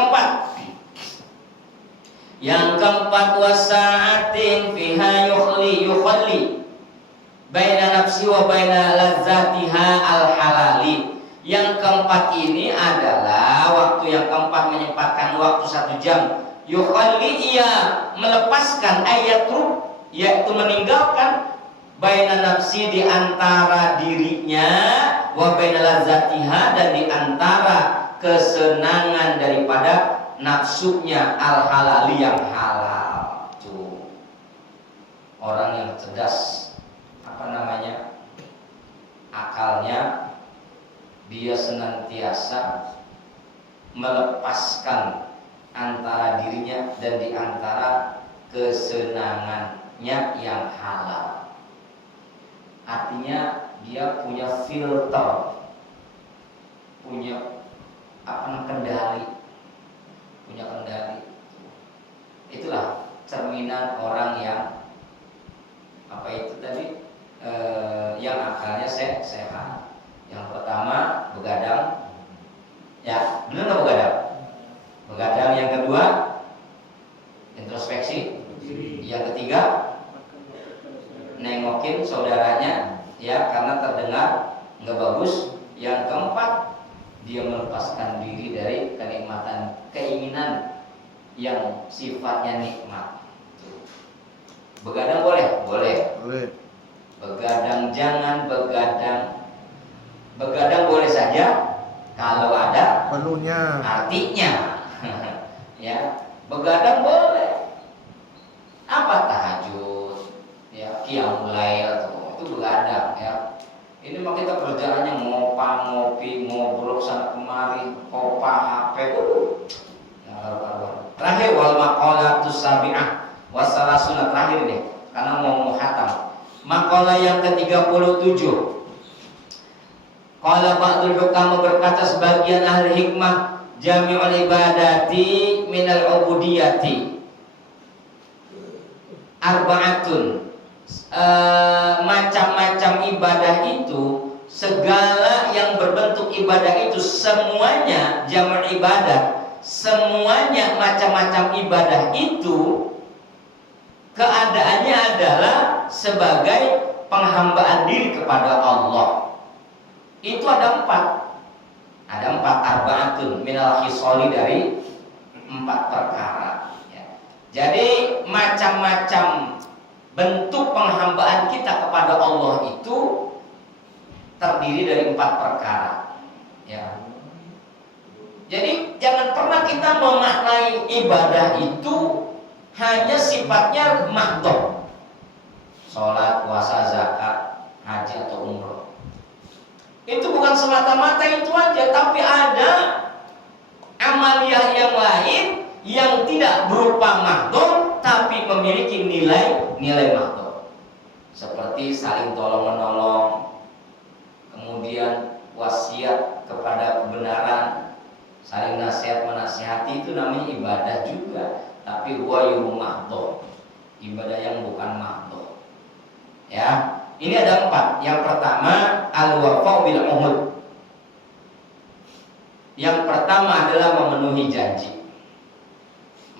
keempat wasa'atin fiha yukhalli baina nafsi wa baina ladzatiha al-halali. Yang keempat ini adalah waktu yang keempat, menyempatkan waktu 1 jam. Yukhalli, ia melepaskan ayatruk, yaitu meninggalkan baina nafsi, di antara dirinya, wa baina ladzatiha, dan di antara kesenangan daripada nafsunya al-halali yang halal. Tuh. Orang yang cerdas, akalnya dia senantiasa melepaskan antara dirinya dan di antara kesenangannya yang halal. Artinya dia punya filter, punya kendali. Itulah cerminan orang yang yang akalnya sehat. Yang pertama begadang, ya benar nggak begadang? Begadang. Yang kedua introspeksi. Yang ketiga nengokin saudaranya, ya karena terdengar nggak bagus. Yang keempat dia melepaskan diri dari kenikmatan, keinginan yang sifatnya nikmat. Begadang boleh? Boleh. Begadang jangan begadang. Begadang boleh saja kalau ada penuhnya artinya. Ya, begadang boleh. Apa tahajud, ya qiyamul lail itu begadang ya. Ini mah kita kerjaannya ngopi, ngobrol sana kemari, kopa HP. Terakhir wal maqalatus sabi'ah wasalasuna, terakhir nih karena mau muhatam. Maqalah yang ke-37. Qala ba'dul hukam, berkata sebagian ahli hikmah, jami'ul ibadati minal ubudiyati arba'atun. Macam-macam ibadah itu, segala yang berbentuk ibadah itu semuanya jamak ibadah, semuanya macam-macam ibadah itu keadaannya adalah sebagai penghambaan diri kepada Allah. Itu ada empat arba'atun minal khisali, dari 4 perkara ya. Jadi macam-macam bentuk penghambaan kita kepada Allah itu terdiri dari 4 perkara ya. Jadi jangan pernah kita memaknai ibadah itu hanya sifatnya mahdhah, sholat, puasa, zakat, haji atau umroh. Itu bukan semata-mata itu aja, tapi ada amaliyah yang lain yang tidak berupa mahdhah tapi memiliki nilai mahdhah. Seperti saling tolong-menolong, kemudian wasiat kepada kebenaran, saling nasihat menasihati, itu namanya ibadah juga, tapi huwa mahdhah, ibadah yang bukan mahdhah. Ya, ini ada 4. Yang pertama al-wafa bil uhud. Yang pertama adalah memenuhi janji.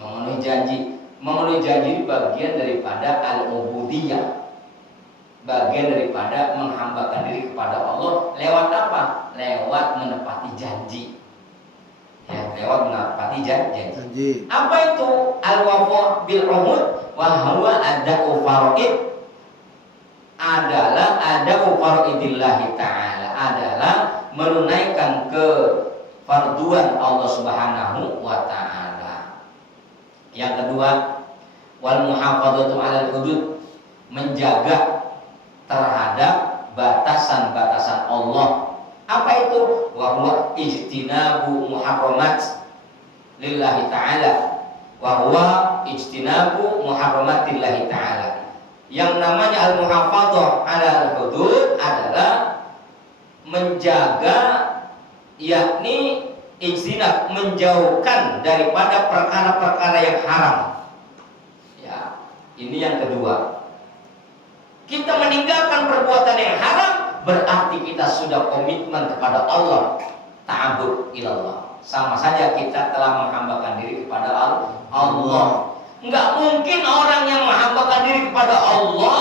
Memenuhi janji bagian daripada al-ubudiyah, bagian daripada menghambakan diri kepada Allah. Lewat apa? Lewat menepati janji. Ya, lewat menepati janji. Apa itu al-wafa bil uhud? Wa huwa ada'u faraid, adalah ada fara'idillahi ta'ala, adalah menunaikan kefarduan Allah Subhanahu wa ta'ala. Yang kedua, wal muhafadzatu 'alal hudud, menjaga terhadap batasan-batasan Allah. Apa itu? Wa huwa ijtinabu muharramat lillahi ta'ala. Wa huwa ijtinabu muharramatillahi ta'ala. Yang namanya al-muhafadzah 'alal hudud adalah menjaga, yakni ijtinab, menjauhkan daripada perkara-perkara yang haram. Ya, ini yang kedua. Kita meninggalkan perbuatan yang haram berarti kita sudah komitmen kepada Allah, ta'abbud ilallah. Sama saja kita telah menghambakan diri kepada Allah. Enggak mungkin orang yang menghambakan diri kepada Allah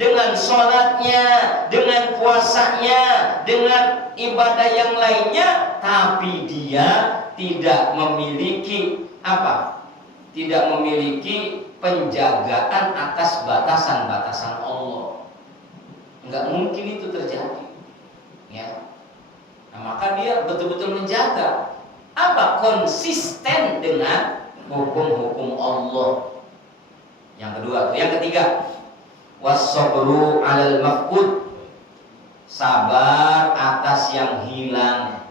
dengan sholatnya, dengan puasanya, dengan ibadah yang lainnya, tapi dia tidak memiliki apa? Tidak memiliki penjagaan atas batasan-batasan Allah. Enggak mungkin itu terjadi. Ya. Nah, maka dia betul-betul menjaga Apa? Konsisten dengan hukum-hukum Allah. Yang kedua, yang ketiga, was-sabru 'alal mafqud, sabar atas yang hilang.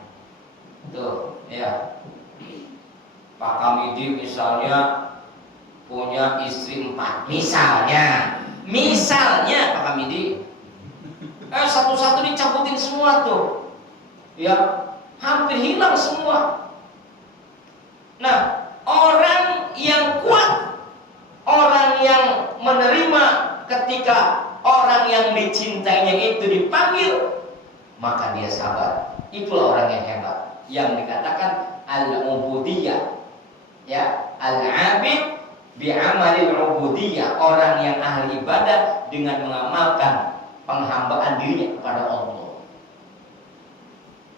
Tuh, ya. Pak Kamidi misalnya punya istri 4, misalnya Pak Kamidi, satu-satu dicabutin semua tuh, ya, hampir hilang semua. Nah, orang yang kuat, orang yang menerima ketika orang yang dicintainya itu dipanggil, maka dia sabar. Itulah orang yang hebat, yang dikatakan al-ubudiyah, ya, al-abid bi'amalil ubudiyah, orang yang ahli ibadah dengan mengamalkan penghambaan dirinya kepada Allah.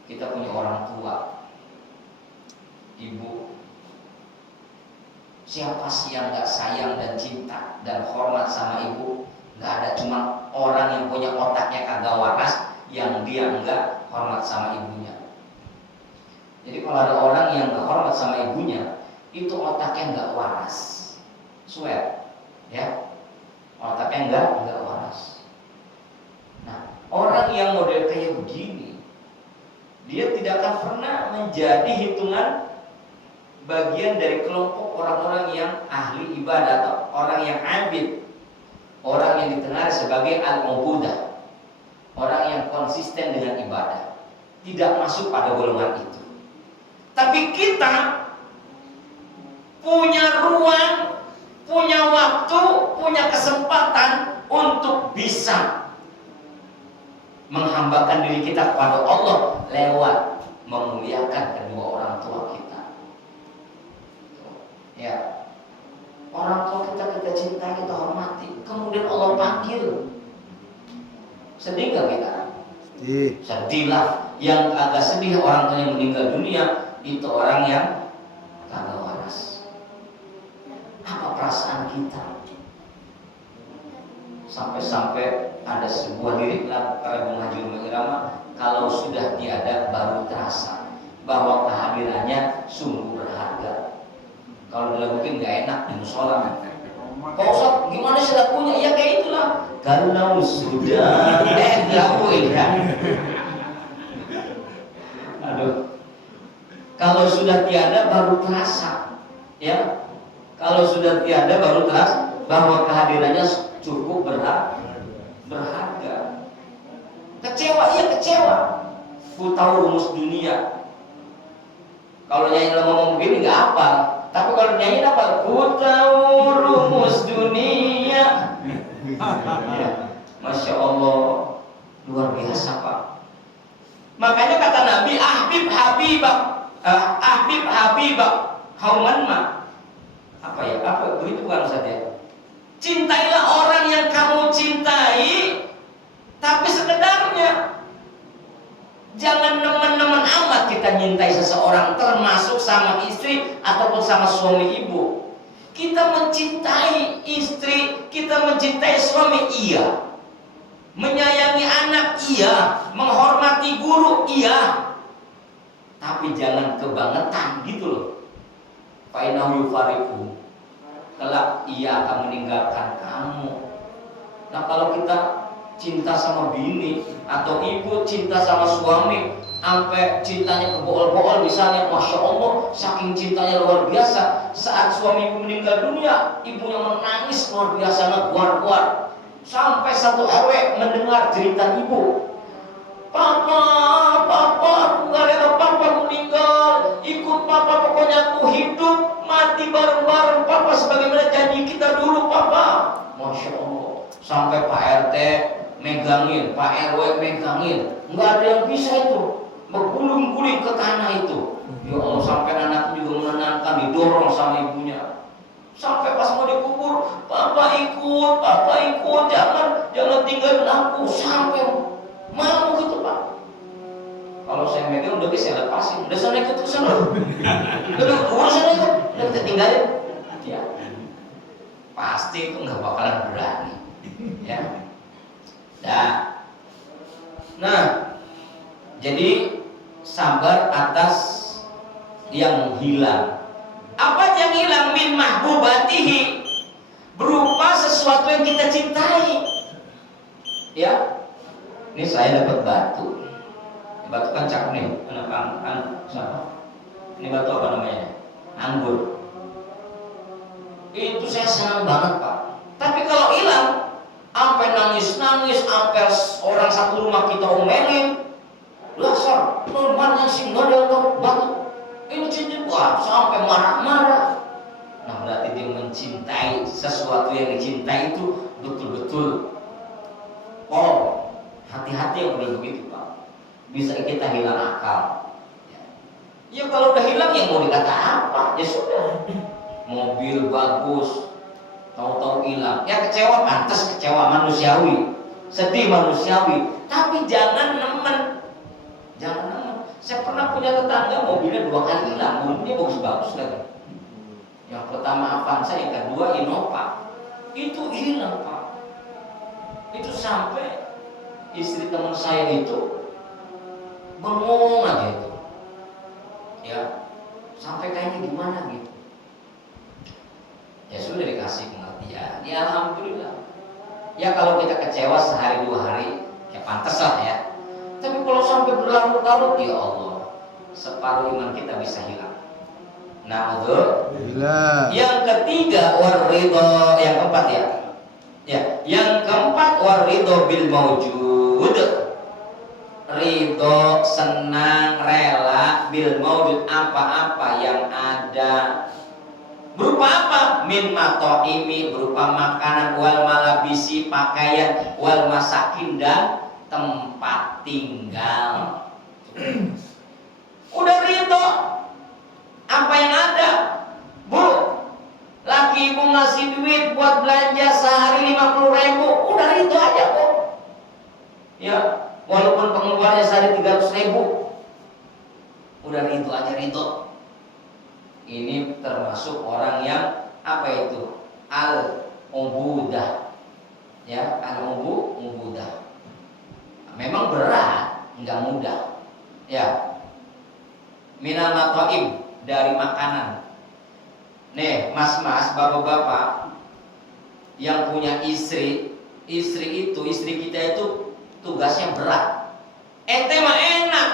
Kita punya orang tua, ibu. Siapa sih yang gak sayang dan cinta dan hormat sama ibu? Gak ada, cuma orang yang punya otaknya kagak waras yang dia enggak hormat sama ibunya. Jadi kalau ada orang yang gak hormat sama ibunya, itu otaknya enggak waras. Swear, ya, otaknya enggak waras. Nah, orang yang model kayak begini, dia tidak akan pernah menjadi hitungan bagian dari kelompok orang-orang yang ahli ibadah atau orang yang abid, orang yang dikenal sebagai al-ubudah, orang yang konsisten dengan ibadah, tidak masuk pada golongan itu. Tapi kita punya ruang, punya waktu, punya kesempatan untuk bisa menghambakan diri kita kepada Allah lewat memuliakan kedua orang tua kita. Ya, orang tua kita cinta, kita hormati, kemudian Allah panggil, sedih gak kita? Sedihlah. Yang agak sedih orang tua yang meninggal dunia itu orang yang kagak waras. Apa perasaan kita? Sampai-sampai ada sebuah lirik lagu Bung Haji Rumah Irama, kalau sudah tiada baru terasa bahwa kehadirannya sungguh berharga. Kalau dilakukan gak enak di musola. Pak Ustaz, gimana sih lagunya? Ya kayak itulah. Kalau sudah dilakuin kan. Aduh. Kalau sudah tiada baru terasa, ya. Kalau sudah tiada baru terasa bahwa kehadirannya cukup berharga. Kecewa, iya kecewa. Ku tahu rumus dunia. Kalau nyanyi ngomong begini nggak apa. Tapi kalau nyanyi apa? Ku tahu rumus dunia. Ya, Masya Allah, luar biasa Pak. Makanya kata Nabi, ahbib habibak, hauman ma. Apa ya? Apa begitu bukan saja? Cintailah orang yang kamu cintai, tapi sekedarnya. Jangan nemen-nemen amat kita nyintai seseorang, termasuk sama istri ataupun sama suami ibu. Kita mencintai istri, kita mencintai suami, iya. Menyayangi anak, iya. Menghormati guru, iya. Tapi jangan kebangetan gitu loh. Fa'inahu yufariku, kelak ia akan meninggalkan kamu. Nah kalau kita cinta sama bini atau ibu cinta sama suami sampai cintanya kebohol-bohol misalnya, Masya Allah, saking cintanya luar biasa, saat suami ibu meninggal dunia, ibunya menangis luar biasa, ngeguar-guar, sampai satu RW mendengar cerita ibu, Papa, aku gak rela Papa meninggal, ikut Papa, pokoknya aku hidup mati bareng-bareng Papa sebagaimana janji kita dulu Papa. Masya Allah, sampai Pak RT megangin, Pak RW megangin, nggak ada yang bisa itu, bergulung-guling ke tanah itu. Ya Allah, sampai anak juga menenangkan, didorong sama ibunya. Sampai pas mau dikubur, Papa ikut, jangan tinggalin aku. Sampai mau gitu Pak. Kalau saya megang udah bisa lepasin, udah sana ikut ke sana, udah kubur sana ikut, udah kita tinggalin. Ya, pasti itu nggak bakalan berani, ya. Nah, jadi sabar atas yang hilang. Apa yang hilang? Min mahbubatihi, berupa sesuatu yang kita cintai. Ya, ini saya dapat batu. Batu kan cakep nih, ini batu apa namanya? Anggur. Itu saya senang banget Pak. Tapi kalau hilang, sampai nangis-nangis, sampai orang satu rumah kita omelin, dasar, mana sih nggak ada batu? Ini cincin gua, sampai marah-marah. Nah berarti dia mencintai sesuatu yang dicintai itu betul-betul. Oh, hati-hati yang boleh begitu Pak. Bisa kita hilang akal. Ya kalau udah hilang ya mau dikata apa? Ya sudah. Mobil bagus, tahu-tahu hilang. Ya kecewa, pantas kecewa, manusiawi. Sedih manusiawi. Tapi jangan nemen. Jangan nemen. Saya pernah punya tetangga mobilnya 2 kali hilang. Mobilnya bagus-bagus lagi. Yang pertama Avanza, yang kedua Innova. Itu hilang Pak. Itu sampai istri teman saya itu bengong aja itu. Ya, sampai kayaknya gimana gitu. Ya sudah dikasih pengertian. Ya alhamdulillah. Ya kalau kita kecewa sehari 2 hari, ya pantas lah ya. Tapi kalau sampai berlarut-larut, ya Allah, separuh iman kita bisa hilang. Nah, betul. Yang ketiga waridho, yang keempat ya. Ya, yang keempat waridho bil maujud. Ridho, senang, rela bil maujud, apa-apa yang ada. Berupa apa? Min mato'imi, berupa makanan, wal malabisi, pakaian, wal masakin, dan tempat tinggal. Udah ridho apa yang ada. Bu, laki ibu ngasih duit buat belanja sehari 50.000, udah ridho aja Bu. Ya, walaupun pengeluarannya sehari 300.000, udah ridho aja, ridho. Ini termasuk orang yang apa itu? Al-ubudah. Ya, al-ubudah. Memang berat, enggak mudah. Ya. Minal mato'im, dari makanan. Nih, mas-mas, bapak-bapak yang punya istri kita itu tugasnya berat. Ente mah enak.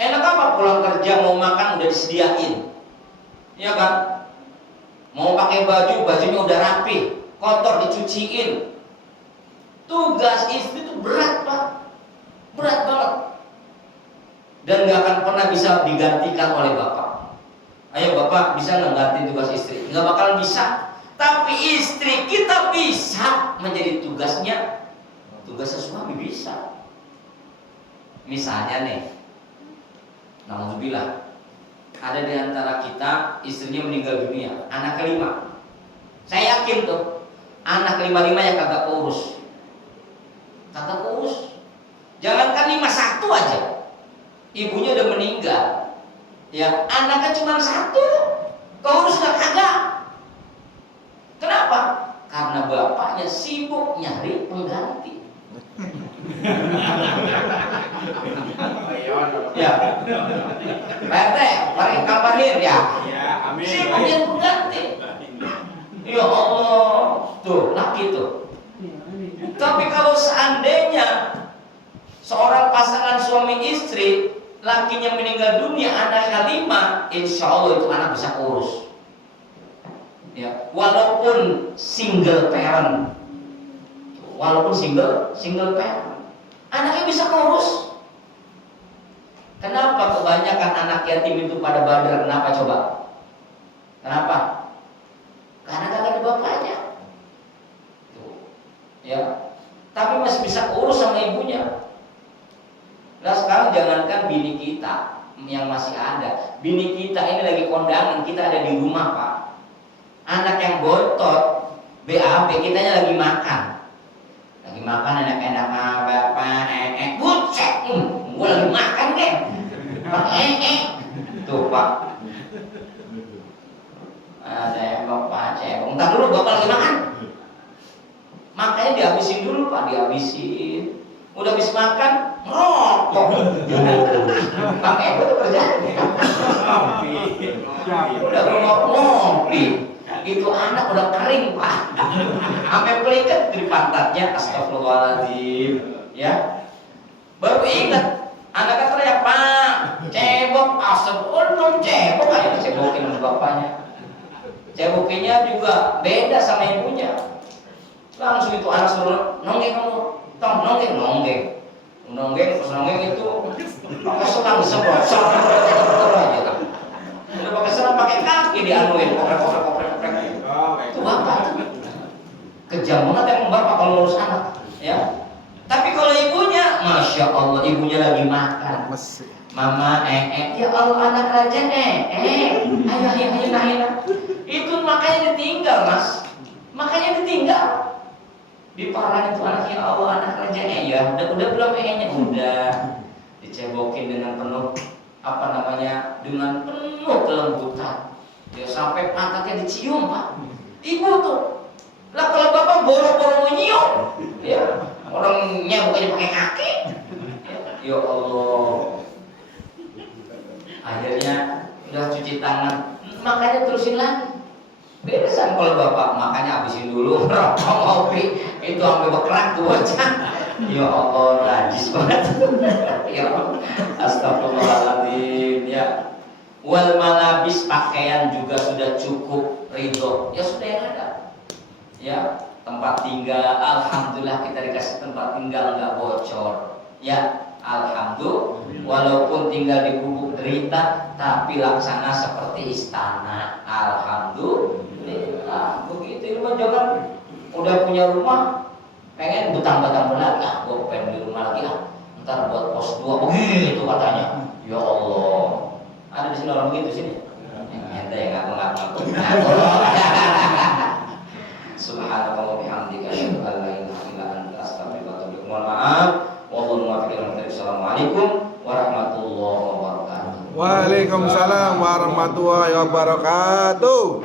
Enak apa? Pulang kerja mau makan udah disediain. Ya kan? Mau pakai baju, bajunya udah rapi, kotor dicuciin. Tugas istri itu berat Pak, berat banget. Dan gak akan pernah bisa digantikan oleh bapak. Ayo bapak bisa nggak ganti tugas istri? Nggak bakal bisa. Tapi istri kita bisa menjadi tugasnya suami bisa. Misalnya nih, alhamdulillah, ada di antara kita istrinya meninggal dunia, anak kelima. Saya yakin tuh anak kelima-limanya kagak keurus. Jangankan 5, 1 aja. Ibunya udah meninggal. Ya, anaknya cuma 1. Keurus gak kagak. Kenapa? Karena bapaknya sibuk nyari pengganti. Ya. Pak RT, kabarin ya. Sibuk nyari pengganti. Ya Allah, tuh laki tuh. Tapi kalau seandainya seorang pasangan suami istri, lakinya meninggal dunia, anaknya 5, insya Allah itu anak bisa urus. Ya, walaupun single parent, anaknya bisa urus. Kenapa kebanyakan anak yatim itu pada bandel? Kenapa coba? Kenapa? Karena gak ada bapaknya. Ya, tapi masih bisa urus sama ibunya. Nah sekarang jangankan bini kita yang masih ada, bini kita ini lagi kondangan, kita ada di rumah Pak. Anak yang botot, BAB, kitanya lagi makan, enak-enak sama bapak, bucek, gue lagi makan deh, tuh Pak. Ada yang bapak cebong, entar dulu bapak lagi makan. Makanya dihabisin dulu Pak, dihabisin. Udah habis makan, ngerokok. Bang Eko tuh kerjanya ngopi. Udah ngopi. Itu anak udah kering, Pak. Sampai pelikat di pantatnya, astagfirullahaladzim. Ya. Baru ingat, anaknya teriak, Pak, cebok, asap, untung cebok, ayo cebokin sama bapaknya. Cebokinnya juga beda sama ibunya. Langsung itu anak suruh, nonggeng kamu, tong nonggeng, pas nonggeng itu pakai selang semprot, aja kan. Udah pakai selang pakai kaki dianuin, koprek. Itu bapak tuh. Kejam banget yang bapak kalau ngurus anak, ya. Tapi kalau ibunya, masya Allah, ibunya lagi makan. Mama, ya Allah anak raja, ayo, nah. Itu makanya ditinggal, Mas. Makanya ditinggal. Diparahin itu anak, ya Allah anak raja, ya. Udah belum udah. Dicebokin dengan penuh, dengan penuh kelembutan. Ya sampai pantatnya dicium, Pak. Ibu tuh. Lah kalau bapak boro-boro nyium, ya. Orangnya bukannya pakai kaki. Ya Allah. Akhirnya udah cuci tangan, makanya terusin lagi. Beresan kalau bapak makanya habisin dulu rokok ngopi itu sampai berkerak tuh bocah. Ya Allah, najis banget. Ya astagfirullahaladzim. Ya. Wal malabis, pakaian juga sudah cukup ridho. Ya sudah yang ada. Ya. Tempat tinggal, alhamdulillah kita dikasih tempat tinggal nggak bocor, ya alhamdulillah. Walaupun tinggal di gubuk derita, tapi laksana seperti istana, alhamdulillah. Begitu rumah jangan udah punya rumah, pengen betang-betang lagi, gue pengen di rumah lagi ntar buat pos 2 begitu katanya. Ya Allah, ada di sini orang begitu sini. Ente yang ngaku-ngaku. Subhanallah wa bihamdika asyhadu an la ilaha illa anta astaghfiruka wa atubu ilaik. Mohon maaf. Wallahu muwaffiq. Assalamualaikum warahmatullahi wabarakatuh. Waalaikumsalam warahmatullahi wabarakatuh.